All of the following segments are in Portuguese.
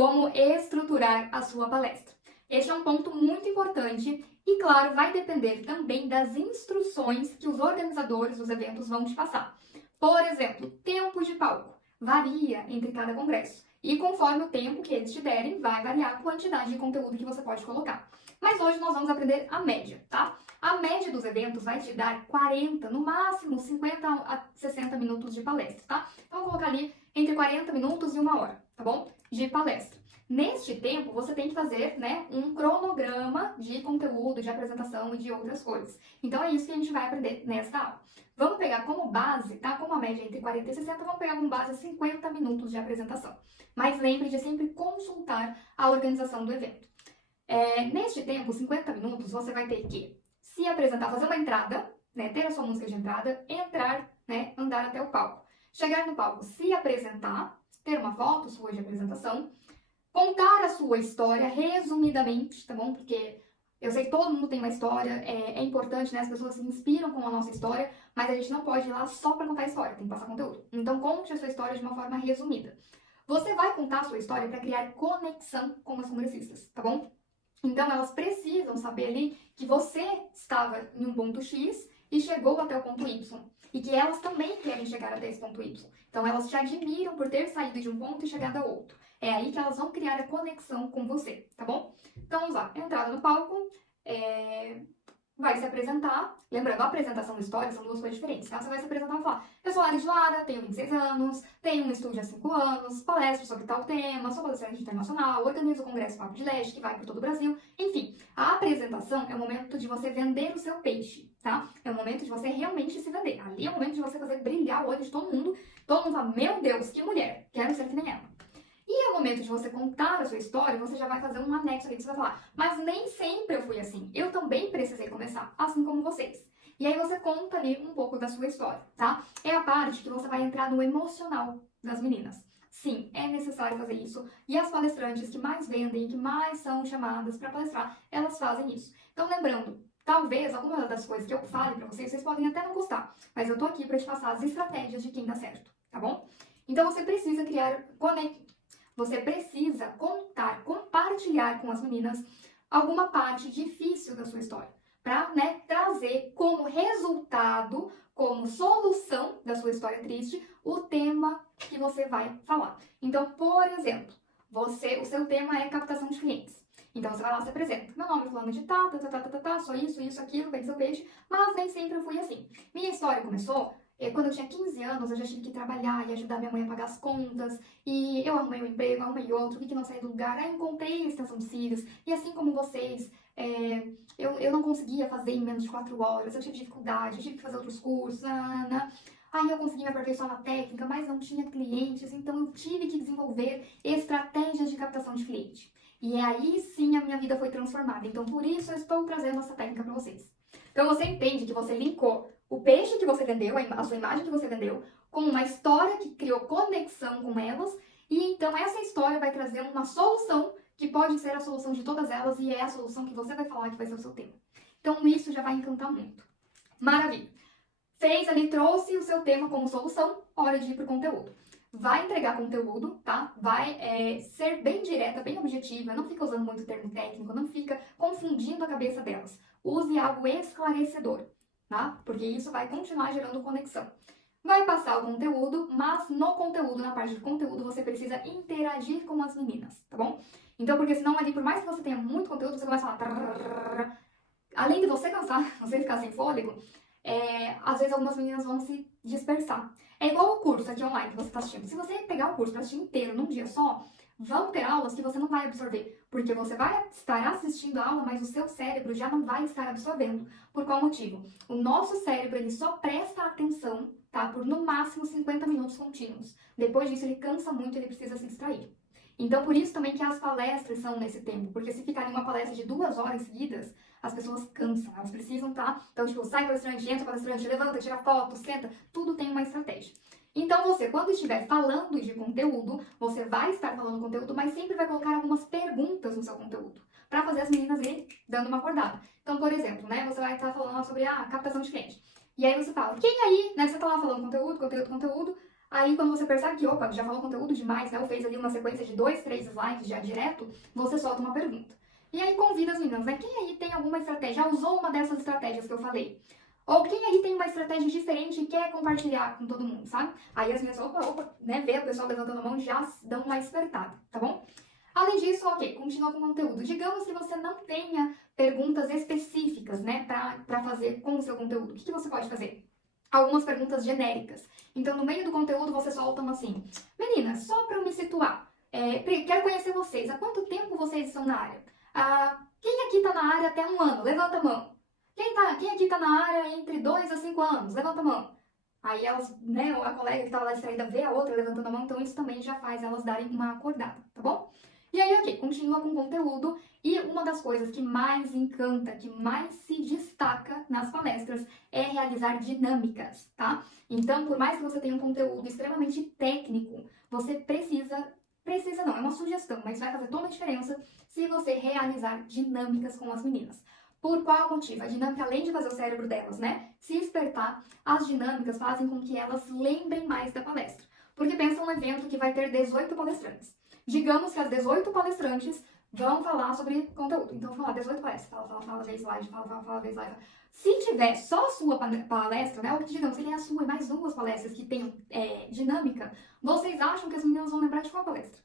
como estruturar a sua palestra. Este é um ponto muito importante e, claro, vai depender também das instruções que os organizadores dos eventos vão te passar. Por exemplo, tempo de palco varia entre cada congresso e conforme o tempo que eles te derem, vai variar a quantidade de conteúdo que você pode colocar. Mas hoje nós vamos aprender a média, tá? A média dos eventos vai te dar 40, no máximo 50 a 60 minutos de palestra, tá? Então, vou colocar ali entre 40 minutos e 1 hora, tá bom? De palestra. Neste tempo, você tem que fazer, né, um cronograma de conteúdo, de apresentação e de outras coisas. Então, é isso que a gente vai aprender nesta aula. Vamos pegar como base, tá? Como a média é entre 40 e 60, vamos pegar como base 50 minutos de apresentação. Mas lembre de sempre consultar a organização do evento. Neste tempo, 50 minutos, você vai ter que se apresentar, fazer uma entrada, né, ter a sua música de entrada, entrar, né, andar até o palco. Chegar no palco, se apresentar, ter uma foto sua de apresentação, contar a sua história resumidamente, tá bom? Porque eu sei que todo mundo tem uma história, é importante, né? As pessoas se inspiram com a nossa história, mas a gente não pode ir lá só para contar a história, tem que passar conteúdo. Então, conte a sua história de uma forma resumida. Você vai contar a sua história para criar conexão com as congressistas, tá bom? Então, elas precisam saber ali que você estava em um ponto X e chegou até o ponto Y. E que elas também querem chegar até esse ponto Y. Então, elas te admiram por ter saído de um ponto e chegado a outro. É aí que elas vão criar a conexão com você, tá bom? Então, vamos lá. Entrada no palco, vai se apresentar. Lembrando, a apresentação e história são duas coisas diferentes, tá? Você vai se apresentar e falar: eu sou Laris Lara, tenho 26 anos, tenho um estúdio há 5 anos, palestro sobre tal tema, sou palestrante internacional, organizo o Congresso Papo de Leste, que vai por todo o Brasil. Enfim, a apresentação é o momento de você vender o seu peixe, tá? É o momento de você realmente se vender. Ali é o momento de você fazer brilhar o olho de todo mundo. Todo mundo fala: meu Deus, que mulher, quero ser que nem ela. E é o momento de você contar a sua história, você já vai fazer um anexo ali que você vai falar: mas nem sempre eu fui assim, eu também precisei começar, assim como vocês. E aí você conta ali um pouco da sua história, tá? É a parte que você vai entrar no emocional das meninas. Sim, é necessário fazer isso. E as palestrantes que mais vendem, que mais são chamadas para palestrar, elas fazem isso. Então, lembrando, talvez alguma das coisas que eu fale para vocês, vocês podem até não gostar, mas eu tô aqui para te passar as estratégias de quem dá certo, tá bom? Então, você precisa criar Você precisa contar, compartilhar com as meninas alguma parte difícil da sua história, para, né, trazer como resultado, como solução da sua história triste, o tema que você vai falar. Então, por exemplo, o seu tema é captação de clientes. Então, você vai lá, se apresenta: meu nome é fulano de tal, sou isso, aquilo, vende seu peixe, mas nem sempre eu fui assim. Minha história começou quando eu tinha 15 anos, eu já tive que trabalhar e ajudar minha mãe a pagar as contas. E eu arrumei um emprego, arrumei outro, vi que não saía do lugar. Aí eu encontrei a extensão de cílios. E assim como vocês, eu não conseguia fazer em menos de 4 horas. Eu tive dificuldade, eu tive que fazer outros cursos. Aí eu consegui me aperfeiçoar na técnica, mas não tinha clientes. Então eu tive que desenvolver estratégias de captação de cliente. E aí sim a minha vida foi transformada. Então por isso eu estou trazendo essa técnica para vocês. Então você entende que você linkou o peixe que você vendeu, a sua imagem que você vendeu, com uma história que criou conexão com elas, e então essa história vai trazer uma solução que pode ser a solução de todas elas, e é a solução que você vai falar que vai ser o seu tema. Então isso já vai encantar muito. Maravilha! Fez ali, trouxe o seu tema como solução, hora de ir pro conteúdo. Vai entregar conteúdo, tá? Vai ser bem direta, bem objetiva, não fica usando muito termo técnico, não fica confundindo a cabeça delas. Use algo esclarecedor, tá? Porque isso vai continuar gerando conexão. Vai passar o conteúdo, mas no conteúdo, na parte de conteúdo, você precisa interagir com as meninas, tá bom? Então, porque senão ali, por mais que você tenha muito conteúdo, você começa a falar... Além de você cansar, você ficar sem fôlego, às vezes algumas meninas vão se dispersar. É igual o curso aqui online que você está assistindo. Se você pegar o curso para assistir inteiro num dia só, vão ter aulas que você não vai absorver, porque você vai estar assistindo a aula, mas o seu cérebro já não vai estar absorvendo. Por qual motivo? O nosso cérebro, ele só presta atenção, tá, por no máximo 50 minutos contínuos. Depois disso, ele cansa muito e ele precisa se distrair. Então, por isso também que as palestras são nesse tempo, porque se ficar em uma palestra de 2 horas seguidas, as pessoas cansam, elas precisam, tá? Então, tipo, sai palestrante, entra palestrante, levanta, tira foto, senta, tudo tem uma estratégia. Então, você, quando estiver falando de conteúdo, você vai estar falando conteúdo, mas sempre vai colocar algumas perguntas no seu conteúdo, para fazer as meninas irem dando uma acordada. Então, por exemplo, né, você vai estar falando lá sobre a captação de cliente. E aí você fala: quem aí, né, você tá lá falando conteúdo, Aí, quando você percebe que, opa, já falou conteúdo demais, né? Ou fez ali uma sequência de 2, 3 slides já direto, você solta uma pergunta. E aí, convida as meninas, né? Quem aí tem alguma estratégia, já usou uma dessas estratégias que eu falei? Ou quem aí tem uma estratégia diferente e quer compartilhar com todo mundo, sabe? Aí as meninas, opa, né? Vê a pessoa levantando a mão e já dão uma despertada, tá bom? Além disso, ok, continua com o conteúdo. Digamos que você não tenha perguntas específicas, né, pra fazer com o seu conteúdo. O que você pode fazer? Algumas perguntas genéricas. Então, no meio do conteúdo, você solta uma assim: meninas, só pra eu me situar, quero conhecer vocês. Há quanto tempo vocês estão na área? Quem aqui tá na área até 1 ano? Levanta a mão. Quem aqui tá na área entre 2 a 5 anos? Levanta a mão. Aí elas, né, a colega que tava lá distraída vê a outra levantando a mão, então isso também já faz elas darem uma acordada, tá bom? E aí, ok, continua com o conteúdo. E uma das coisas que mais encanta, que mais se destaca nas palestras é realizar dinâmicas, tá? Então, por mais que você tenha um conteúdo extremamente técnico, você precisa não, é uma sugestão, mas vai fazer toda a diferença se você realizar dinâmicas com as meninas. Por qual motivo? A dinâmica, além de fazer o cérebro delas, né, se despertar, as dinâmicas fazem com que elas lembrem mais da palestra. Porque pensa um evento que vai ter 18 palestrantes. Digamos que as 18 palestrantes vão falar sobre conteúdo. Então, vamos lá, 18 palestras. Fala, vê slide, fala, vê slide. Se tiver só a sua palestra, né, ou que digamos, se tem a sua e mais 2 palestras que tem dinâmica, vocês acham que as meninas vão lembrar de qual palestra?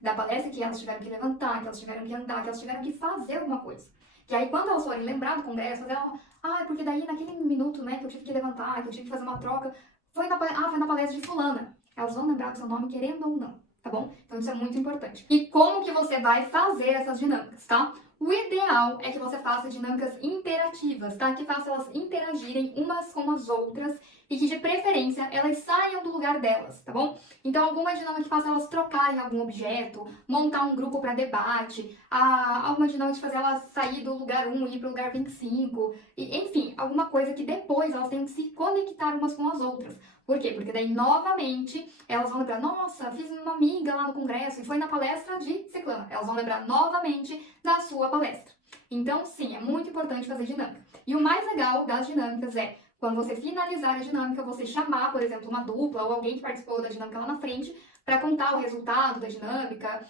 Da palestra que elas tiveram que levantar, que elas tiveram que andar, que elas tiveram que fazer alguma coisa. Que aí, quando elas forem lembrar do congresso, elas porque daí naquele minuto, né, que eu tive que levantar, que eu tive que fazer uma troca, foi na palestra de fulana. Elas vão lembrar do seu nome, querendo ou não, tá bom? Então isso é muito importante. E como que você vai fazer essas dinâmicas, tá? O ideal é que você faça dinâmicas interativas, tá? Que faça elas interagirem umas com as outras e que, de preferência, elas saiam do lugar delas, tá bom? Então, alguma dinâmica que faça elas trocarem algum objeto, montar um grupo para debate, alguma dinâmica de fazer elas sair do lugar 1 e ir pro lugar 25, e, enfim, alguma coisa que depois elas tenham que se conectar umas com as outras. Por quê? Porque daí, novamente, elas vão lembrar, nossa, fiz uma amiga lá no congresso e foi na palestra de ciclana. Elas vão lembrar novamente da sua palestra. Então, sim, é muito importante fazer dinâmica. E o mais legal das dinâmicas é, quando você finalizar a dinâmica, você chamar, por exemplo, uma dupla ou alguém que participou da dinâmica lá na frente para contar o resultado da dinâmica,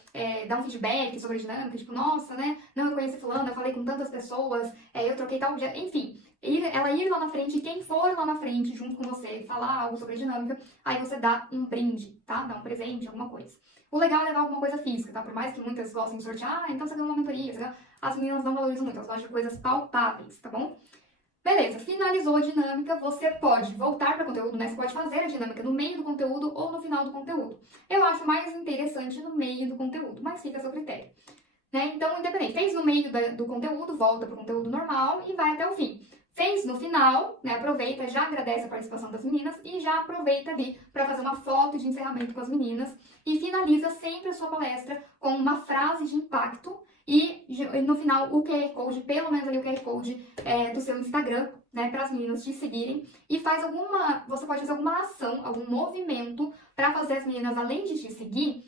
dar um feedback sobre a dinâmica, tipo, nossa, né, não, eu conheci fulano, eu falei com tantas pessoas, eu troquei tal objeto, enfim. Ela ir lá na frente e quem for lá na frente junto com você falar algo sobre a dinâmica, aí você dá um brinde, tá? Dá um presente, alguma coisa. O legal é levar alguma coisa física, tá? Por mais que muitas gostem de sortear, então você ganha uma mentoria, as meninas não valorizam muito, elas gostam de coisas palpáveis, tá bom? Beleza, finalizou a dinâmica, você pode voltar para o conteúdo, né? Você pode fazer a dinâmica no meio do conteúdo ou no final do conteúdo. Eu acho mais interessante no meio do conteúdo, mas fica a seu critério. Né? Então, independente, fez no meio do conteúdo, volta para o conteúdo normal e vai até o fim. Fez no final, né? Aproveita, já agradece a participação das meninas e já aproveita ali para fazer uma foto de encerramento com as meninas e finaliza sempre a sua palestra com uma frase de impacto e no final o QR Code, pelo menos ali o QR Code do seu Instagram, né, para as meninas te seguirem e você pode fazer alguma ação, algum movimento para fazer as meninas, além de te seguir,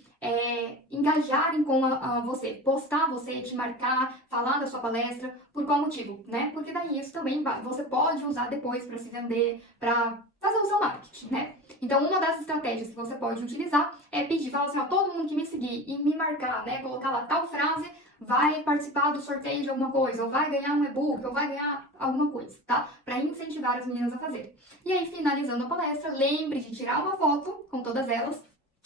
engajarem com você, postar você, te marcar, falar da sua palestra, por qual motivo, né? Porque daí isso também você pode usar depois para se vender, para fazer o seu marketing, né? Então, uma das estratégias que você pode utilizar é pedir, falar assim, todo mundo que me seguir e me marcar, né, colocar lá tal frase, vai participar do sorteio de alguma coisa, ou vai ganhar um e-book, ou vai ganhar alguma coisa, tá? Para incentivar as meninas a fazer. E aí, finalizando a palestra, lembre de tirar uma foto com todas elas.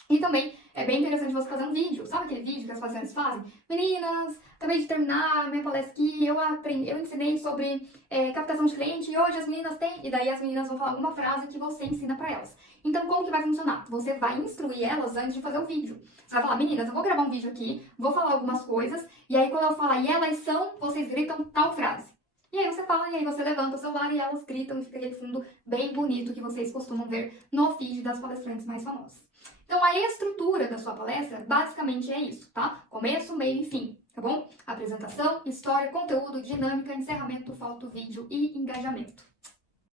E também é bem interessante você fazer um vídeo. Sabe aquele vídeo que as palestrantes fazem? Meninas, acabei de terminar minha palestra aqui, eu ensinei sobre captação de cliente e hoje as meninas têm... E daí as meninas vão falar alguma frase que você ensina para elas. Então, como que vai funcionar? Você vai instruir elas antes de fazer o vídeo. Você vai falar, meninas, eu vou gravar um vídeo aqui, vou falar algumas coisas, e aí quando eu falar, e elas são, vocês gritam tal frase. E aí você fala, e aí você levanta o celular e elas gritam e fica aquele fundo bem bonito que vocês costumam ver no feed das palestrantes mais famosas. Então, a estrutura da sua palestra, basicamente é isso, tá? Começo, meio e fim, tá bom? Apresentação, história, conteúdo, dinâmica, encerramento, foto, vídeo e engajamento.